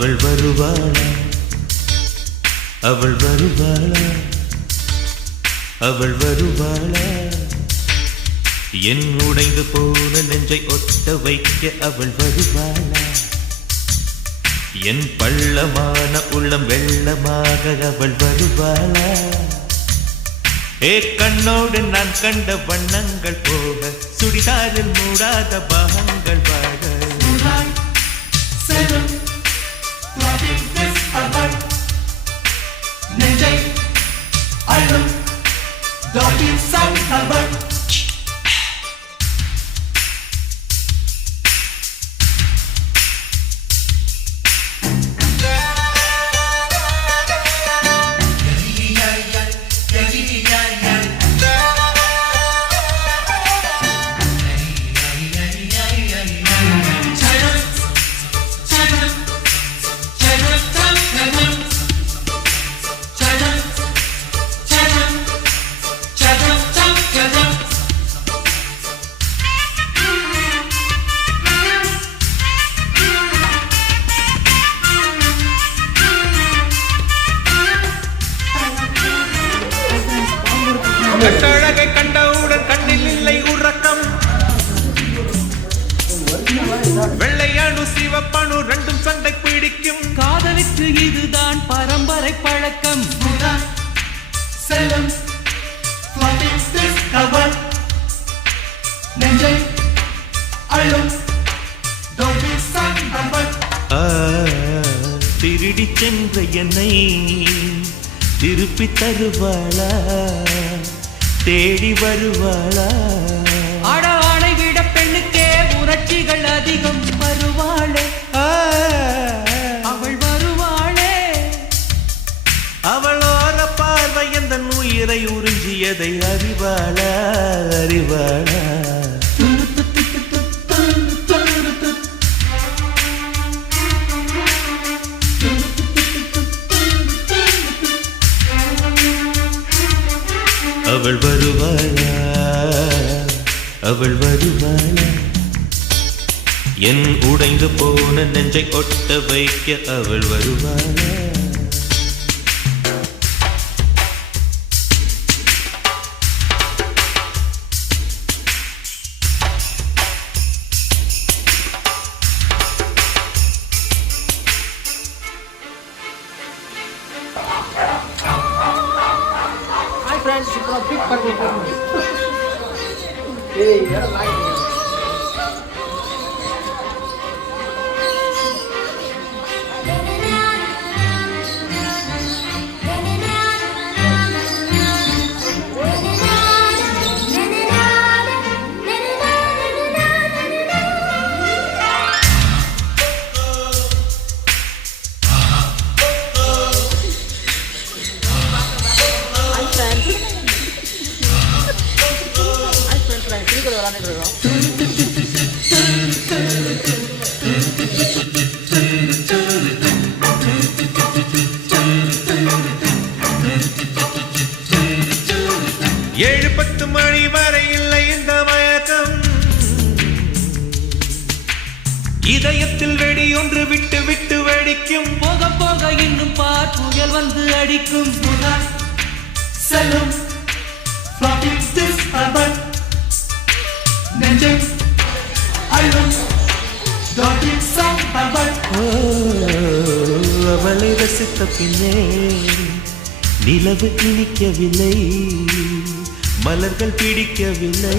அவள் வருவாளா அவள் வருவாளா அவள் வருவாளா என் உடைந்து போன நெஞ்சை ஒட்ட வைக்க அவள் வருவாளா என் பள்ளமான உள்ளம் வெள்ளமாக அவள் வருவாளா ஏ கண்ணோடு நான் கண்ட வண்ணங்கள் போக சுடிதாரில் மூடாத பாகங்கள் வாழ நெஞ்சை அழும் டாக்கின் சங்கவர் கட்டழகை கண்டவுடன் கண்ணில் இல்லை உறக்கம் வெள்ளையணு சிவப்பணு ரெண்டும் சண்டை பிடிக்கும் காதலுக்கு இதுதான் பரம்பரை பழக்கம் செல்லும் நெஞ்சை அழும் திருடி சென்ற என்னை திருப்பி தருவாளா தேடி வருவாளா அடவானை விட பெண்ணுக்கே உணர்ச்சிகள் அதிகம் வருவாளே அவள் வருவாளே அவளோர பார்வை எந்த உயிரை உறிஞ்சியதை அறிவாளா அறிவாளா அவள் வருவாளா அவள் வருவாளா என் உடைந்து போன நெஞ்சை ஒட்ட வைக்க அவள் வருவாளா friends, it's a big party for me. Hey, you're like me. ஏழு 10 மணி வரை இல்லை இந்த மயக்கம் இதயத்தில் வெடி ஒன்று விட்டு விட்டு வெடிக்கும் போக போக இன்னும் பார் புயல் வந்து அடிக்கும் செல்லும் நெஞ்சை அழும் அவளை ரசித்த பின்னே நிலவு இனிக்கவில்லை மலர்கள் பிடிக்கவில்லை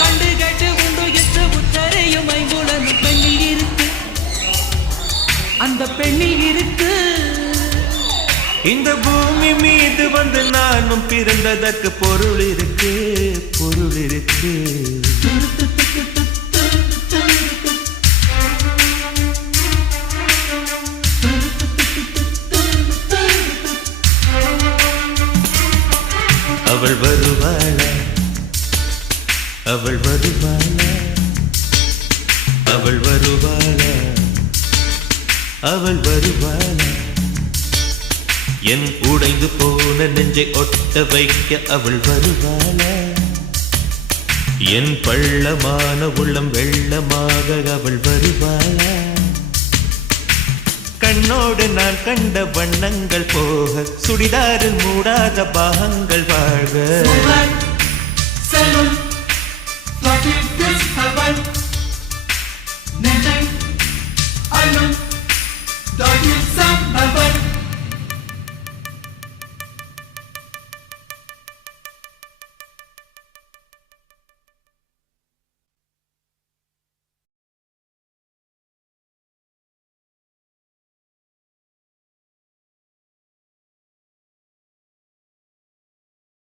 கண்டு கேட்டு உண்டு என்று உத்தரையும் ஐம்புலன் பெண்ணில் இருக்கு அந்த பெண்ணில் இருக்கு இந்த பூமி மீது வந்து நானும் பிறந்ததற்கு பொருள் இருக்கு பொருள் இருக்கு அவள் வருவாளா அவள் வருவாளா அவள் வருவாளா அவள் வருவாளா என் உடைந்து போன நெஞ்சை ஒட்ட வைக்க அவள் வருவாளா என் பள்ளமான உள்ளம் வெள்ளமாக அவள் வருவாளா கண்ணோடு நான் கண்ட வண்ணங்கள் போக சுடிதாரில் மூடாத பாகங்கள் வாழ்க Moonlight, செல்லும் floating this heaven நெஞ்சை அள்ளும்